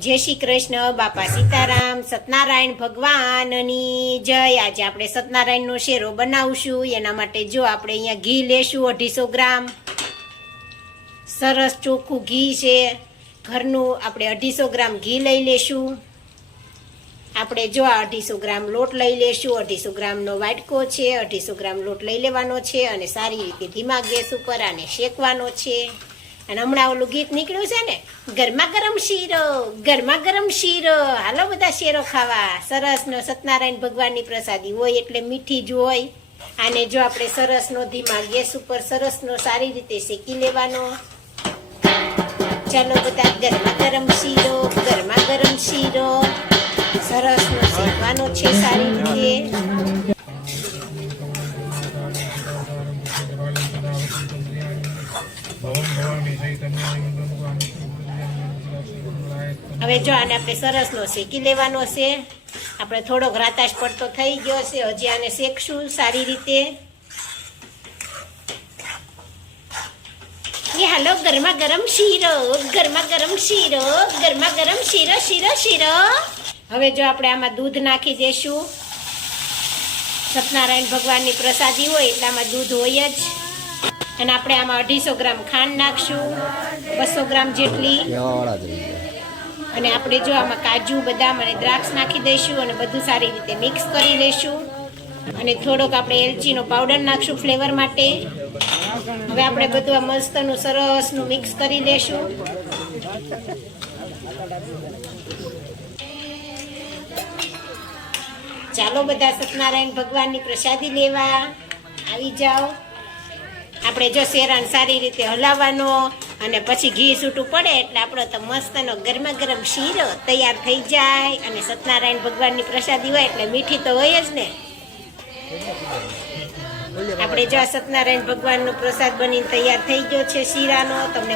જય શ્રી કૃષ્ણ, બાપા સીતારામ, સત્યનારાયણ ભગવાનની જય. આજે આપણે સત્યનારાયણનો શેરો બનાવશું. એના માટે જો આપણે અહીંયા ઘી લેશું, અઢીસો ગ્રામ. સરસ ચોખ્ખું ઘી છે. ઘરનું આપણે અઢીસો ગ્રામ ઘી લઈ લેશું. આપણે જો આ અઢીસો ગ્રામ લોટ લઈ લેશું. અઢીસો ગ્રામનો વાટકો છે, અઢીસો ગ્રામ લોટ લઈ લેવાનો છે અને સારી રીતે ધીમા ગેસ ઉપર આને શેકવાનો છે. અને હમણાં ઓલું ગીત નીકળ્યું છે ને, ગરમા ગરમ શીરો, ગરમા ગરમ શીરો. હાલો બધા શેરો ખાવા. સરસનો સત્યનારાયણ ભગવાનની પ્રસાદી હોય એટલે મીઠી જ હોય. આને જો આપણે સરસનો ધીમા ગેસ ઉપર સરસનો સારી રીતે શેકી લેવાનો. ચાલો બધા, ગરમા ગરમ શીરો, ગરમા ગરમ શીરો. સરસનો શેકવાનો છે સારી રીતે. હવે જો આને આપણે સરસનો શેકી લેવાનો છે, આપણે થોડોક રાતાશ પડતો થઈ ગયો છે, હજી આને શેકશું સારી રીતે. હાલો ગરમા ગરમ શીરો, ગરમા ગરમ શીરો, ગરમા ગરમ શીરો શીરો શીરો. હવે જો આપણે આમાં દૂધ નાખી દેશું. સત્યનારાયણ ભગવાનની પ્રસાદી હોય એટલામાં દૂધ હોય જ. અને આપણે આમાં અઢીસો ગ્રામ ખાંડ નાખશું બસો ગ્રામ જેટલી. અને આપણે જો આમાં કાજુ બદામ અને દ્રાક્ષ નાખી દઈશું અને બધું સારી રીતે મિક્સ કરી દઈશું અને થોડોક આપણે એલચીનો પાવડર નાખશું ફ્લેવર માટે. હવે આપણે બધું આ મસ્તનું સરસનું મિક્સ કરી દઈશું ચાલો બધા સત્યનારાયણ ભગવાનની પ્રસાદી લેવા. આવી જાઓ. આપણે જો શેરાને સારી રીતે હલાવવાનો અને પછી ઘી છૂટું પડે એટલે આપણો તો મસ્તનો ગરમા ગરમ શીરો તૈયાર થઈ જાય અને સત્યનારાયણ ભગવાનની પ્રસાદી હોય એટલે મીઠી તો હોય જ ને. આપણે જો સત્યનારાયણ ભગવાનનો પ્રસાદ બનીને તૈયાર થઈ ગયો છે શીરાનો, તમને